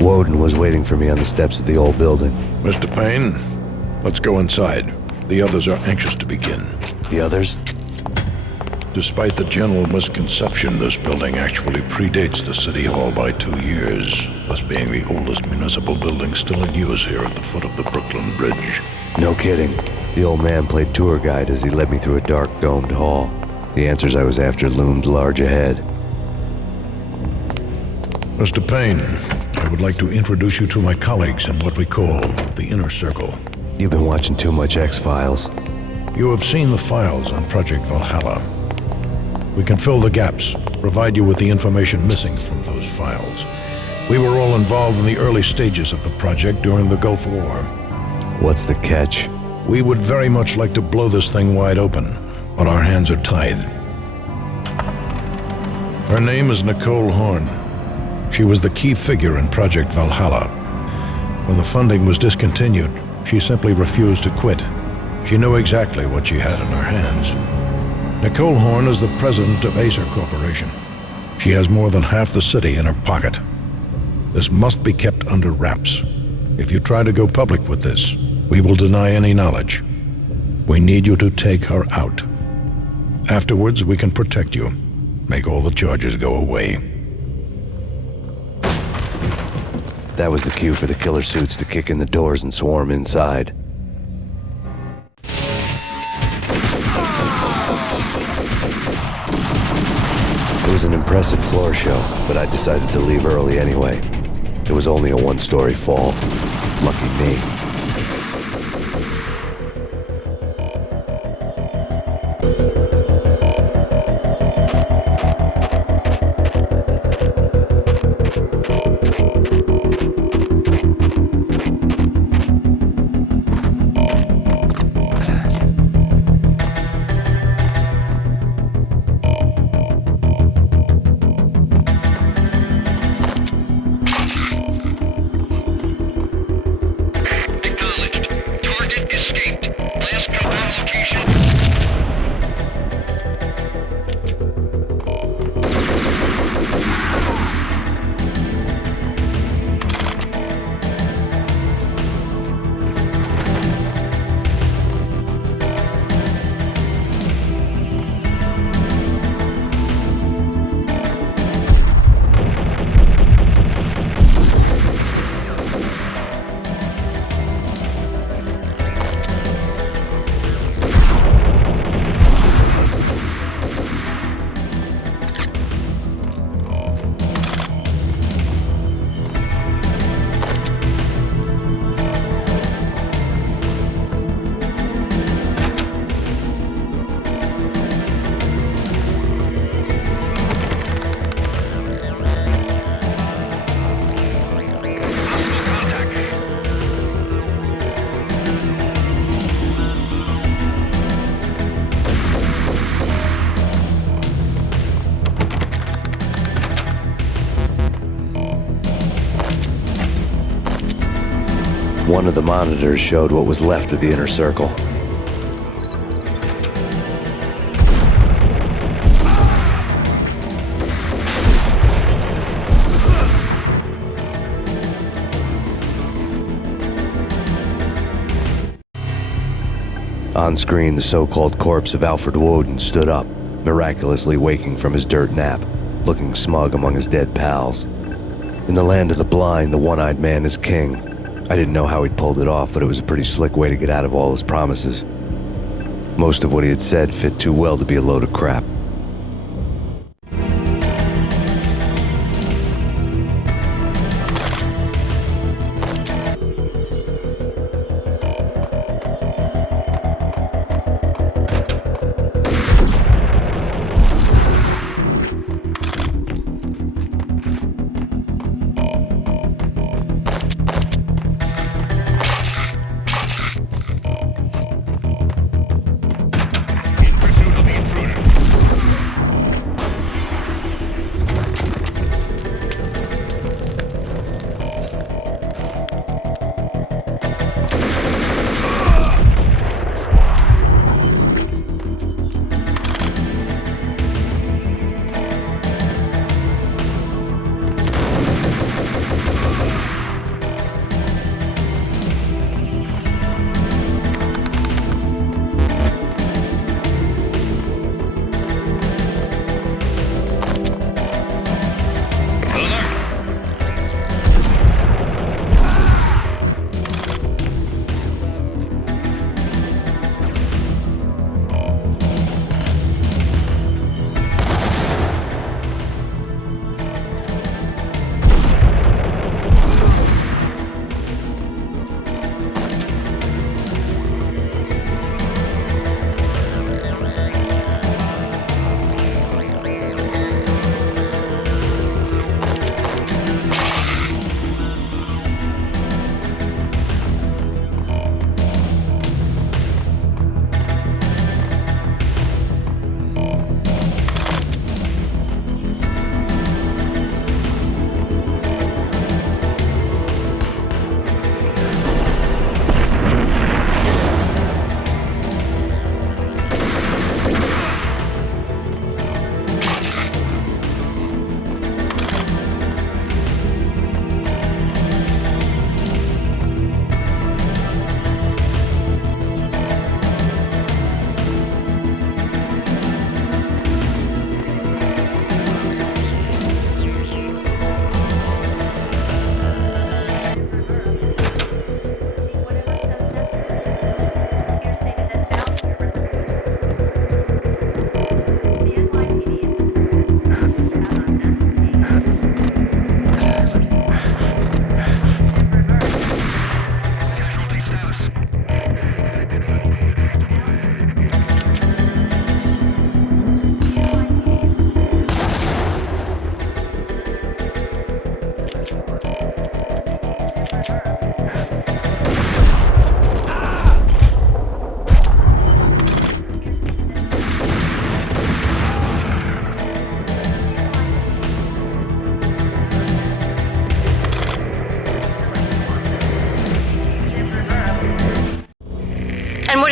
Woden was waiting for me on the steps of the old building. Mr. Payne, let's go inside. The others are anxious to begin. The others? Despite the general misconception, this building actually predates the City Hall by 2 years, thus being the oldest municipal building still in use here at the foot of the Brooklyn Bridge. No kidding. The old man played tour guide as he led me through a dark domed hall. The answers I was after loomed large ahead. Mr. Payne, I would like to introduce you to my colleagues in what we call the Inner Circle. You've been watching too much X-Files. You have seen the files on Project Valhalla. We can fill the gaps, provide you with the information missing from those files. We were all involved in the early stages of the project during the Gulf War. What's the catch? We would very much like to blow this thing wide open, but our hands are tied. Her name is Nicole Horn. She was the key figure in Project Valhalla. When the funding was discontinued, she simply refused to quit. She knew exactly what she had in her hands. Nicole Horn is the president of Acer Corporation. She has more than half the city in her pocket. This must be kept under wraps. If you try to go public with this, we will deny any knowledge. We need you to take her out. Afterwards, we can protect you, make all the charges go away. That was the cue for the killer suits to kick in the doors and swarm inside. It was an impressive floor show, but I decided to leave early anyway. It was only a one-story fall. Lucky me. One of the monitors showed what was left of the inner circle. On screen, the so-called corpse of Alfred Woden stood up, miraculously waking from his dirt nap, looking smug among his dead pals. In the land of the blind, the one-eyed man is king. I didn't know how he'd pulled it off, but it was a pretty slick way to get out of all his promises. Most of what he had said fit too well to be a load of crap.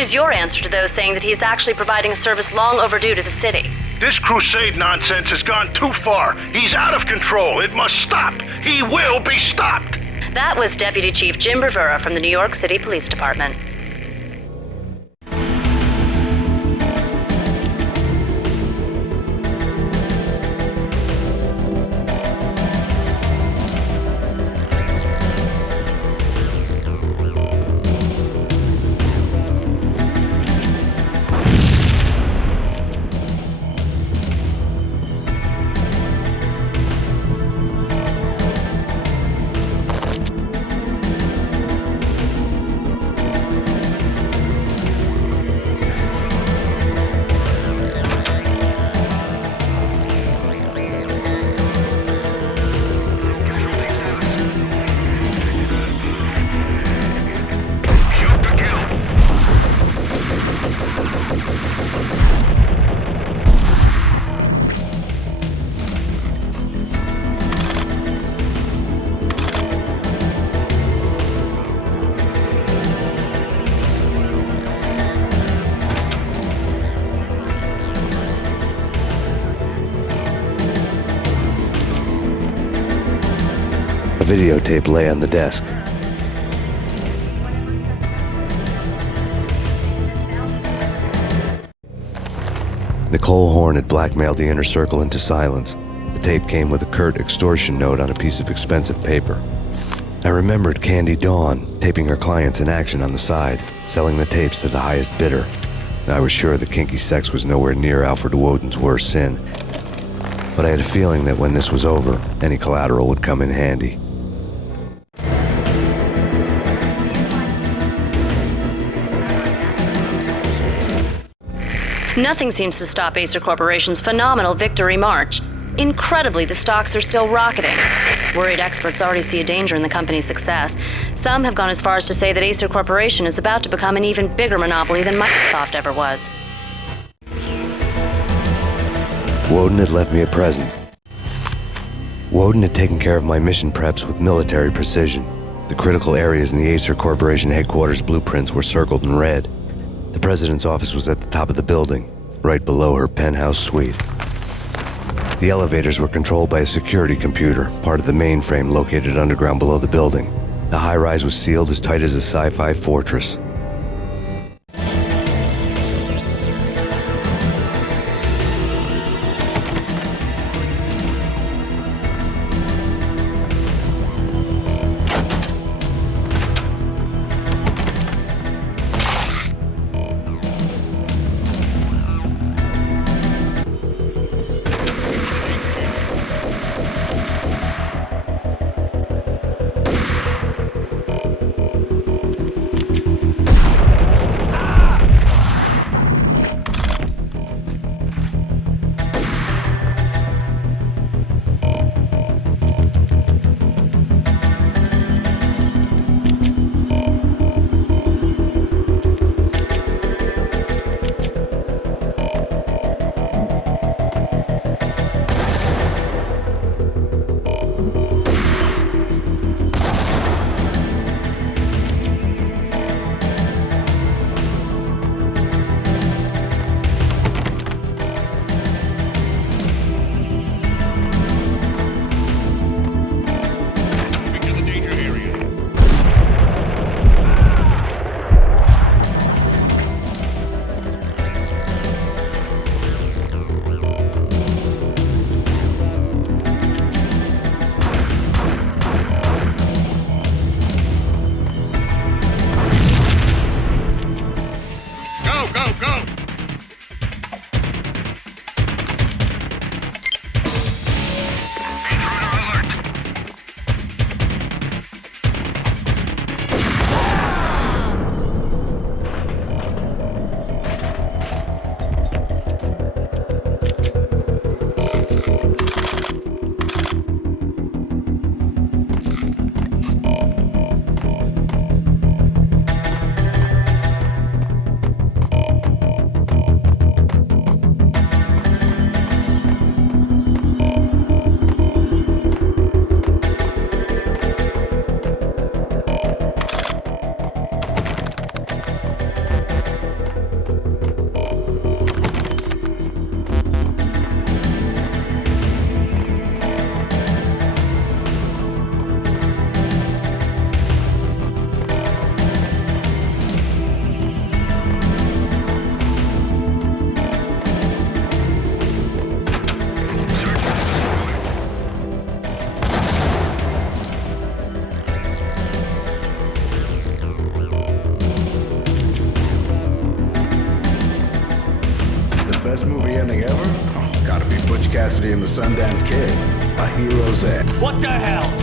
is your answer to those saying that he is actually providing a service long overdue to the city? This crusade nonsense has gone too far. He's out of control. It must stop. He will be stopped. That was Deputy Chief Jim Rivera from the New York City Police Department. A videotape lay on the desk. Nicole Horn had blackmailed the inner circle into silence. The tape came with a curt extortion note on a piece of expensive paper. I remembered Candy Dawn taping her clients in action on the side, selling the tapes to the highest bidder. I was sure that kinky sex was nowhere near Alfred Woden's worst sin, but I had a feeling that when this was over, any collateral would come in handy. Nothing seems to stop Acer Corporation's phenomenal victory march. Incredibly, the stocks are still rocketing. Worried experts already see a danger in the company's success. Some have gone as far as to say that Acer Corporation is about to become an even bigger monopoly than Microsoft ever was. Woden had left me a present. Woden had taken care of my mission preps with military precision. The critical areas in the Acer Corporation headquarters blueprints were circled in red. The president's office was at the top of the building, right below her penthouse suite. The elevators were controlled by a security computer, part of the mainframe located underground below the building. The high-rise was sealed as tight as a sci-fi fortress. Cassidy and the Sundance Kid. A hero's end. What the hell?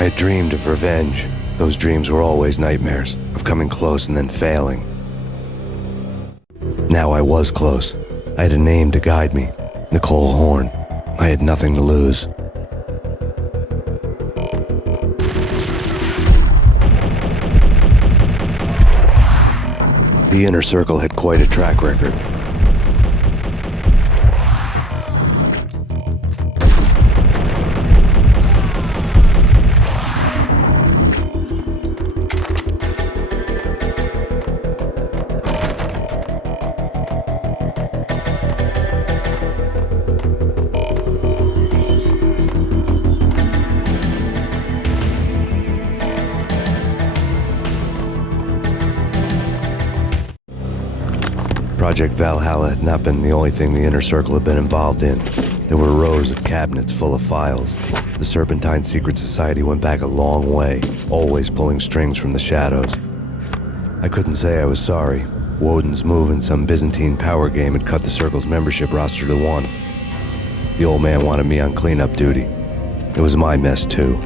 I had dreamed of revenge. Those dreams were always nightmares, of coming close and then failing. Now I was close. I had a name to guide me, Nicole Horn. I had nothing to lose. The Inner Circle had quite a track record. Project Valhalla had not been the only thing the Inner Circle had been involved in. There were rows of cabinets full of files. The Serpentine Secret Society went back a long way, always pulling strings from the shadows. I couldn't say I was sorry. Woden's move in some Byzantine power game had cut the Circle's membership roster to one. The old man wanted me on cleanup duty. It was my mess, too.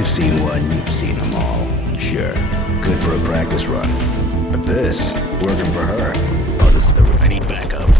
You've seen one, you've seen them all. Sure, good for a practice run. But this, working for her. Oh, this is the... I need backup.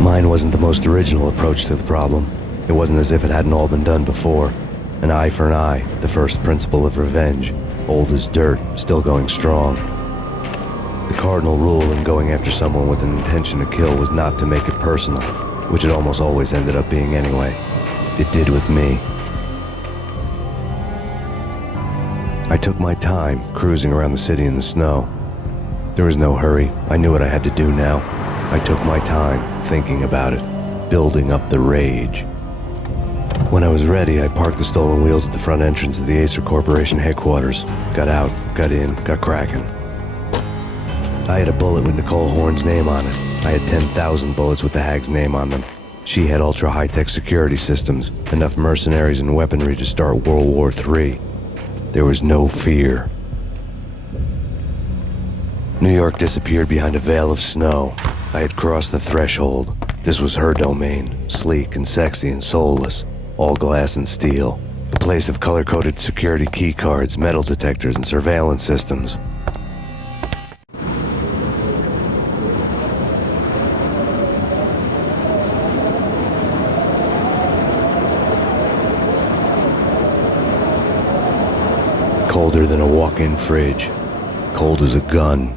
Mine wasn't the most original approach to the problem. It wasn't as if it hadn't all been done before. An eye for an eye, the first principle of revenge. Old as dirt, still going strong. The cardinal rule in going after someone with an intention to kill was not to make it personal, which it almost always ended up being anyway. It did with me. I took my time, cruising around the city in the snow. There was no hurry. I knew what I had to do now. I took my time, thinking about it, building up the rage. When I was ready, I parked the stolen wheels at the front entrance of the Acer Corporation headquarters. Got out, got in, got cracking. I had a bullet with Nicole Horn's name on it. I had 10,000 bullets with the hag's name on them. She had ultra-high-tech security systems, enough mercenaries and weaponry to start World War III. There was no fear. New York disappeared behind a veil of snow. I had crossed the threshold. This was her domain, sleek and sexy and soulless, all glass and steel. A place of color-coded security keycards, metal detectors, and surveillance systems. Colder than a walk-in fridge. Cold as a gun.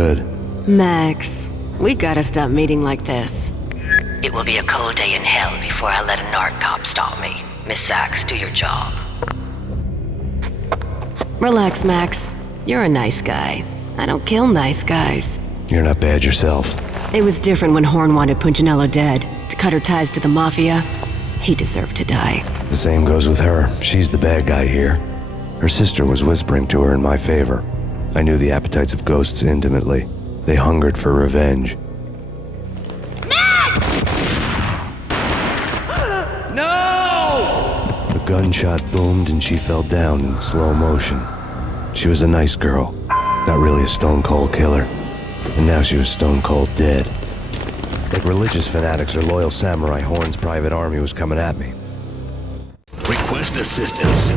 good. Max, we gotta stop meeting like this. It will be a cold day in hell before I let a narc cop stop me. Miss Sachs, do your job. Relax, Max. You're a nice guy. I don't kill nice guys. You're not bad yourself. It was different when Horn wanted Punchinello dead. To cut her ties to the Mafia, he deserved to die. The same goes with her. She's the bad guy here. Her sister was whispering to her in my favor. I knew the appetites of ghosts intimately. They hungered for revenge. No! A gunshot boomed and she fell down in slow motion. She was a nice girl, not really a stone-cold killer. And now she was stone-cold dead. Like religious fanatics or loyal samurai, Horn's private army was coming at me. Request assistance.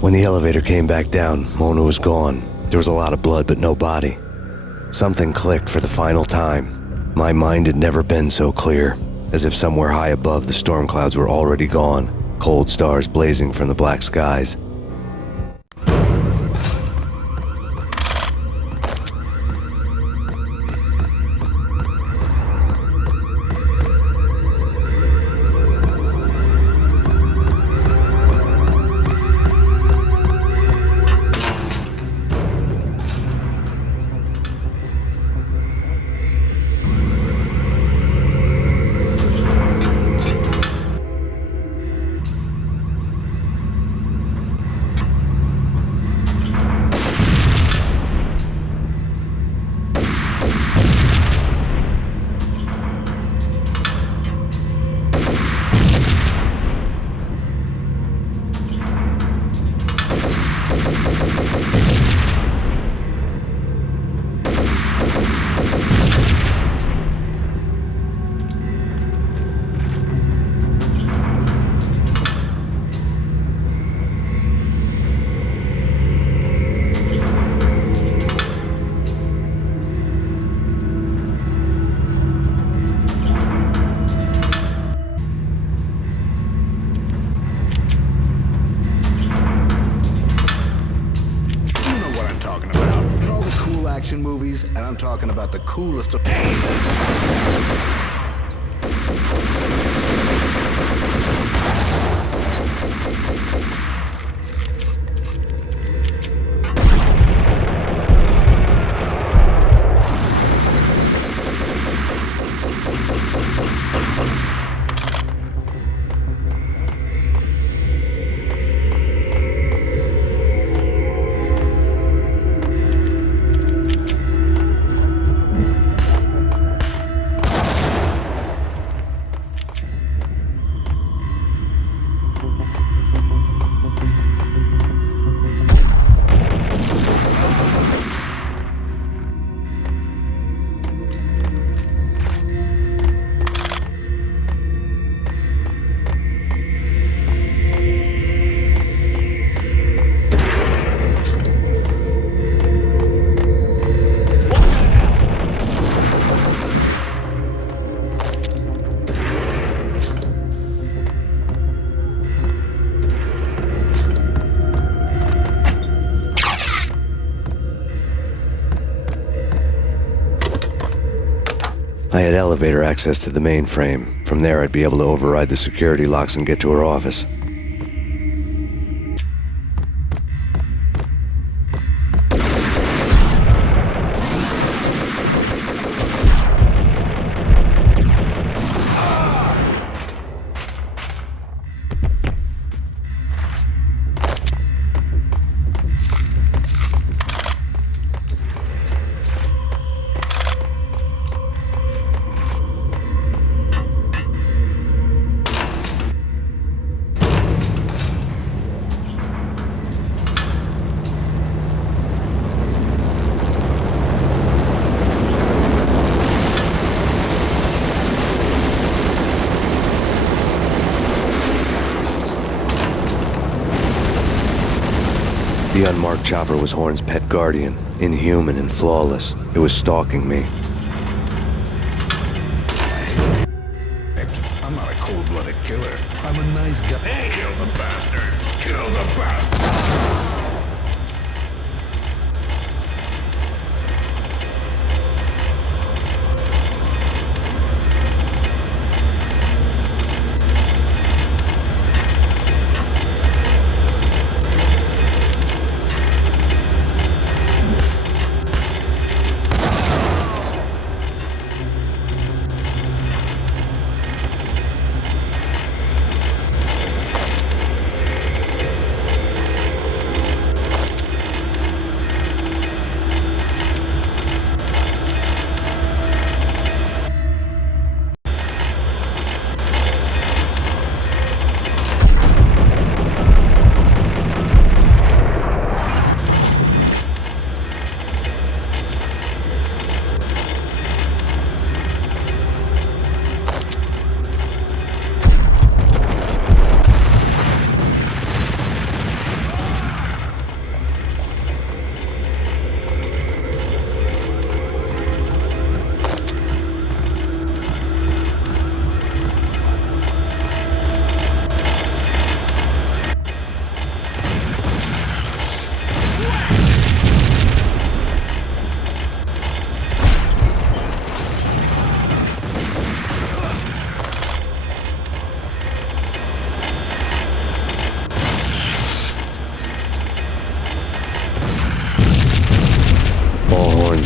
When the elevator came back down, Mona was gone. There was a lot of blood, but no body. Something clicked for the final time. My mind had never been so clear, as if somewhere high above the storm clouds were already gone, cold stars blazing from the black skies. Movies, and I'm talking about the coolest of... I had elevator access to the mainframe. From there, I'd be able to override the security locks and get to her office. The unmarked chopper was Horn's pet guardian, inhuman and flawless. It was stalking me. I'm not a cold-blooded killer. I'm a nice guy. Hey, kill the bastard! Kill the bastard!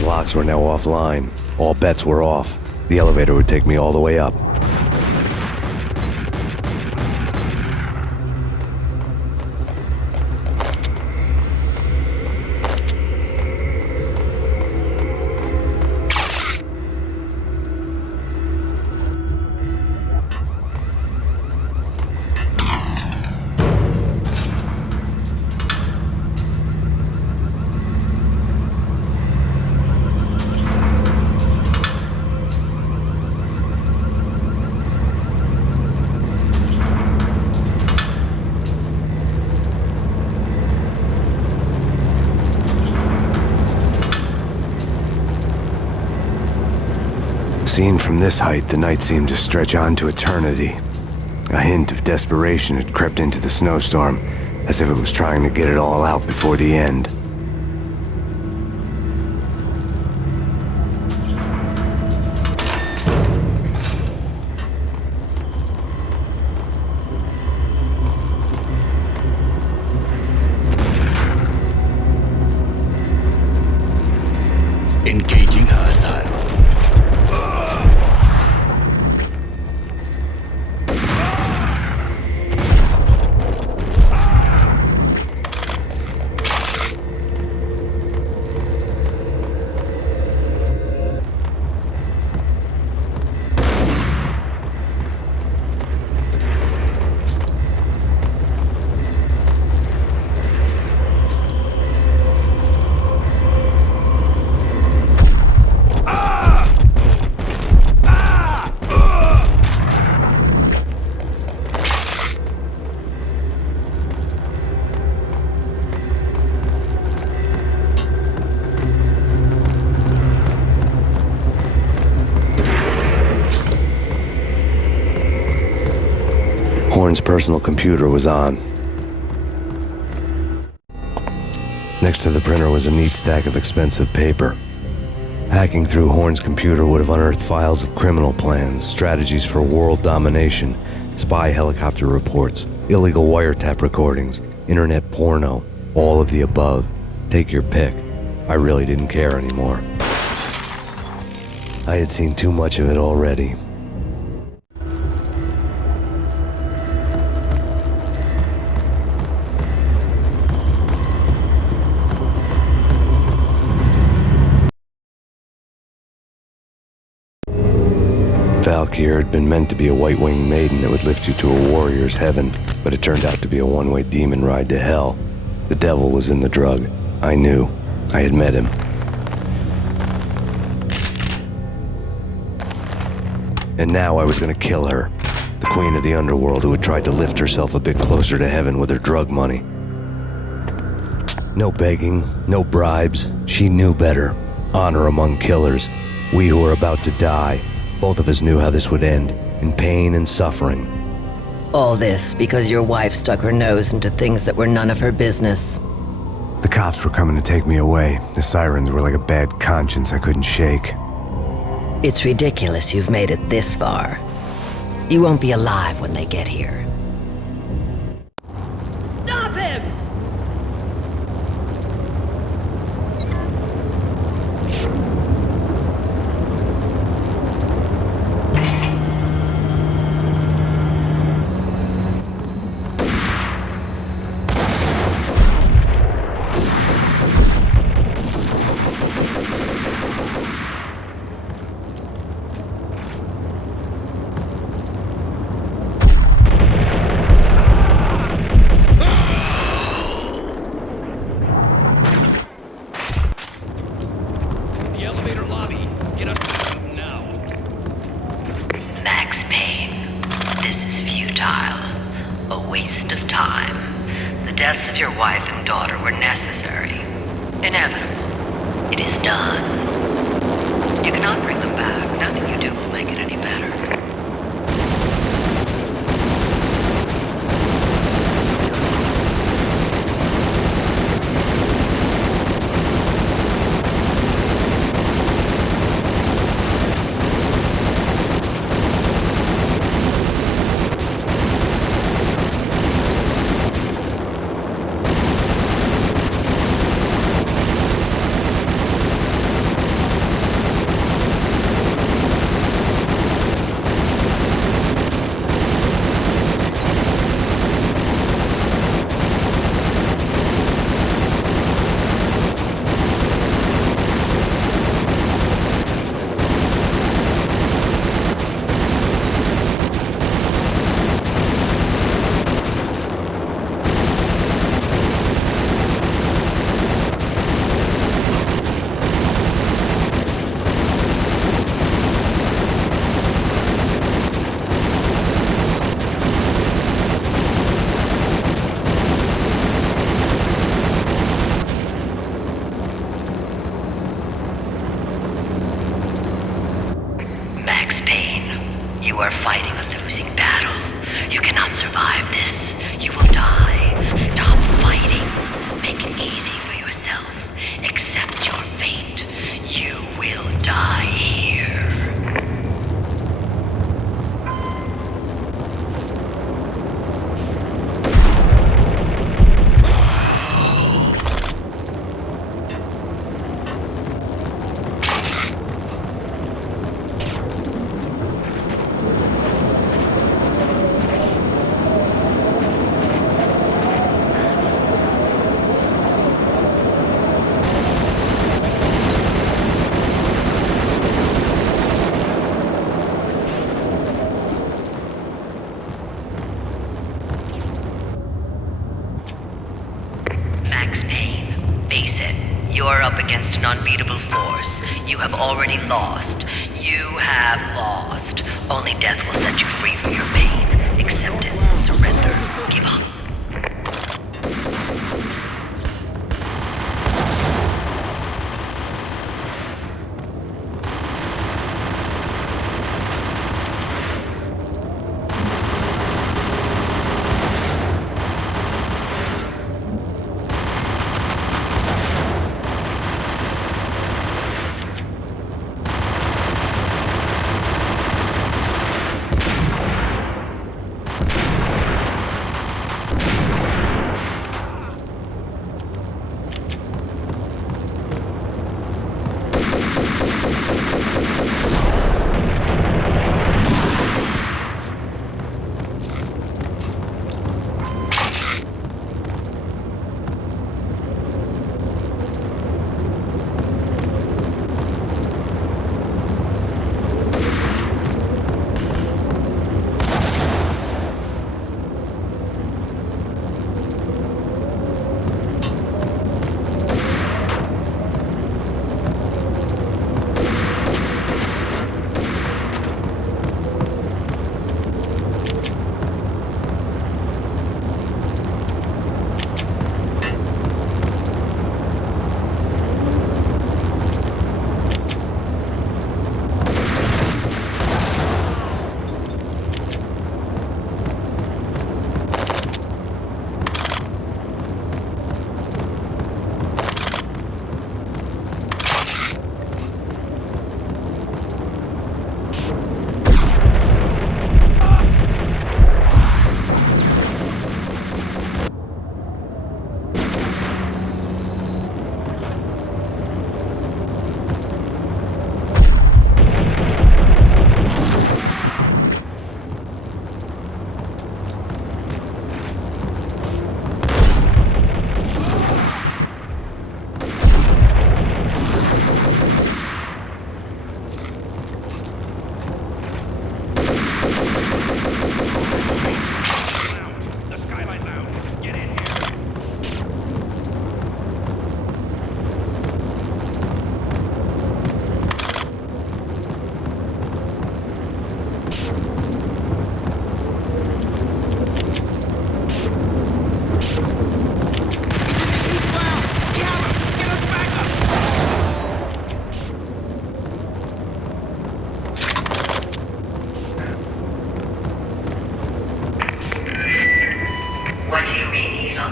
Locks were now offline. All bets were off. The elevator would take me all the way up. Seen from this height, the night seemed to stretch on to eternity. A hint of desperation had crept into the snowstorm, as if it was trying to get it all out before the end. Engaging hostile. Horn's personal computer was on. Next to the printer was a neat stack of expensive paper. Hacking through Horn's computer would have unearthed files of criminal plans, strategies for world domination, spy helicopter reports, illegal wiretap recordings, internet porno, all of the above. Take your pick. I really didn't care anymore. I had seen too much of it already. Valkyr had been meant to be a white-winged maiden that would lift you to a warrior's heaven, but it turned out to be a one-way demon ride to hell. The devil was in the drug. I knew. I had met him. And now I was gonna kill her. The queen of the underworld who had tried to lift herself a bit closer to heaven with her drug money. No begging, no bribes. She knew better. Honor among killers. We who were about to die. Both of us knew how this would end. In pain and suffering. All this because your wife stuck her nose into things that were none of her business. The cops were coming to take me away. The sirens were like a bad conscience I couldn't shake. It's ridiculous you've made it this far. You won't be alive when they get here. Stop him! Max Payne, this is futile. A waste of time. The deaths of your wife and daughter were necessary. Inevitable. It is done. You cannot bring them back. Nothing you do will make it any better. Max Payne, you are fighting a losing battle. You cannot survive this. You will die. Stop fighting. Make it easy for yourself. Accept your fate. You will die here. Max Payne, face it. You are up against an unbeatable force. You have already lost. You have lost. Only death will set you free from your pain. Accept it. Surrender. Give up.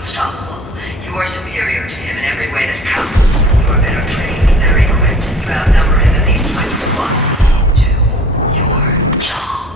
unstoppable. You are superior to him in every way that counts. You are better trained, better equipped. You outnumber him at least 20 to 1. Do your job.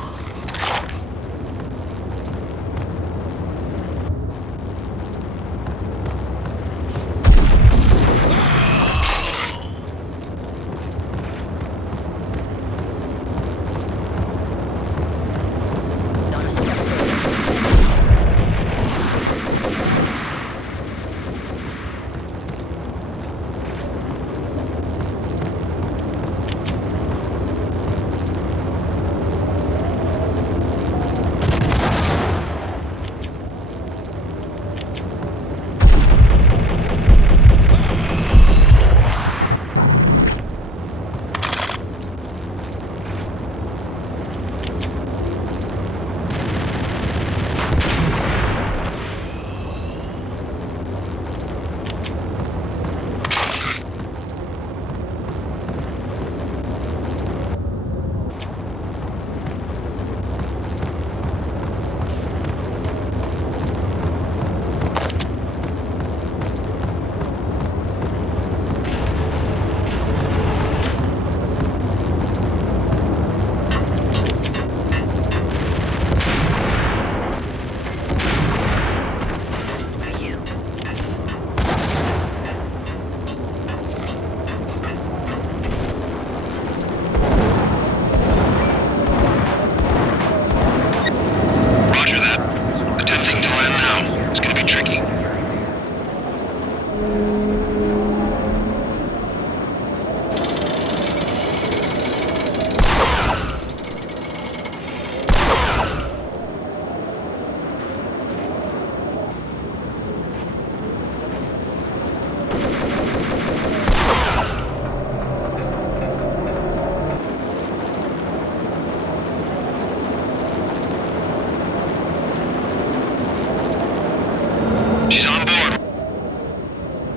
She's on board.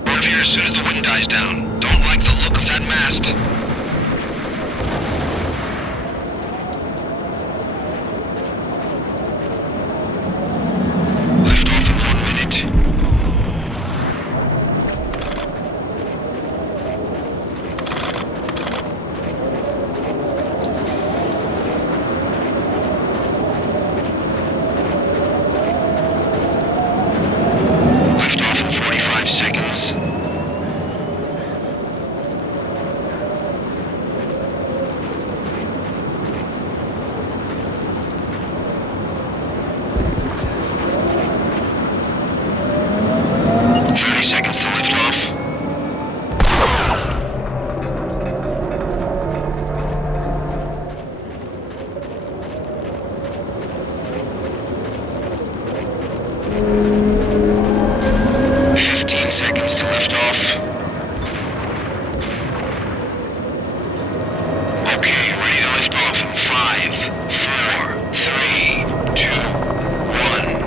We're here as soon as the wind dies down. Don't like the look of that mast. Lift off in 1 minute. Lift off in 45 seconds. Seconds to lift off. Seconds to lift off. Okay, ready to lift off in 5, 4, 3, 2, 1.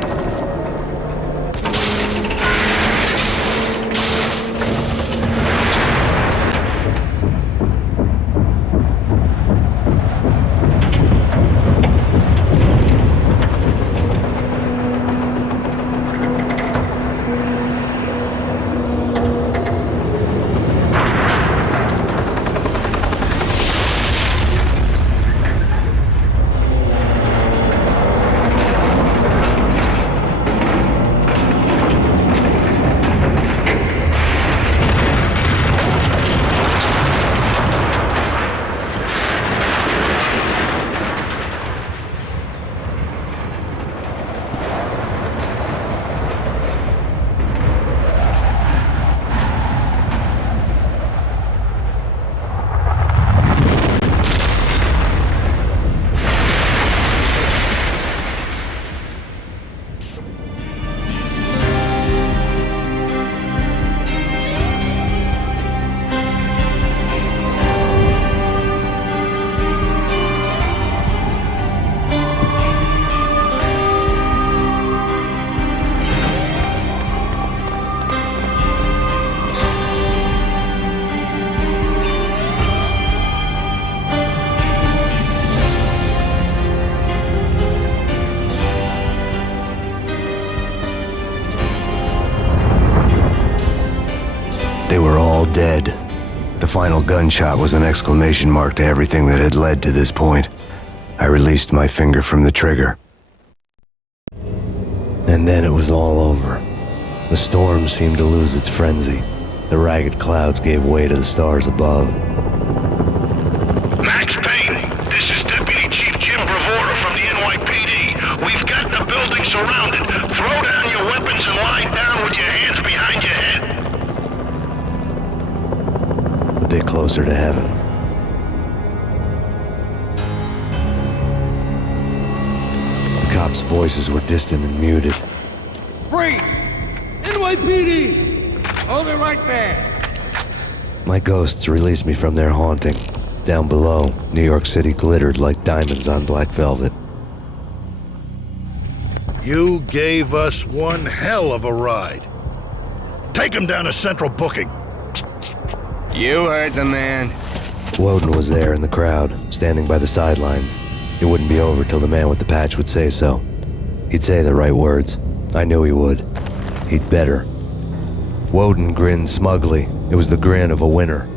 all dead. The final gunshot was an exclamation mark to everything that had led to this point. I released my finger from the trigger. And then it was all over. The storm seemed to lose its frenzy. The ragged clouds gave way to the stars above. Max Payne, this is Deputy Chief Jim Bravura from the NYPD. We've got the building surrounded. Throw down your weapons and lie down with your hands behind your head. A bit closer to heaven. The cops' voices were distant and muted. Freeze! NYPD! Hold it right there! My ghosts released me from their haunting. Down below, New York City glittered like diamonds on black velvet. You gave us one hell of a ride. Take him down to Central Booking. You heard the man. Woden was there in the crowd, standing by the sidelines. It wouldn't be over till the man with the patch would say so. He'd say the right words. I knew he would. He'd better. Woden grinned smugly. It was the grin of a winner.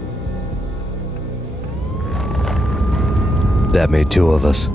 That made two of us.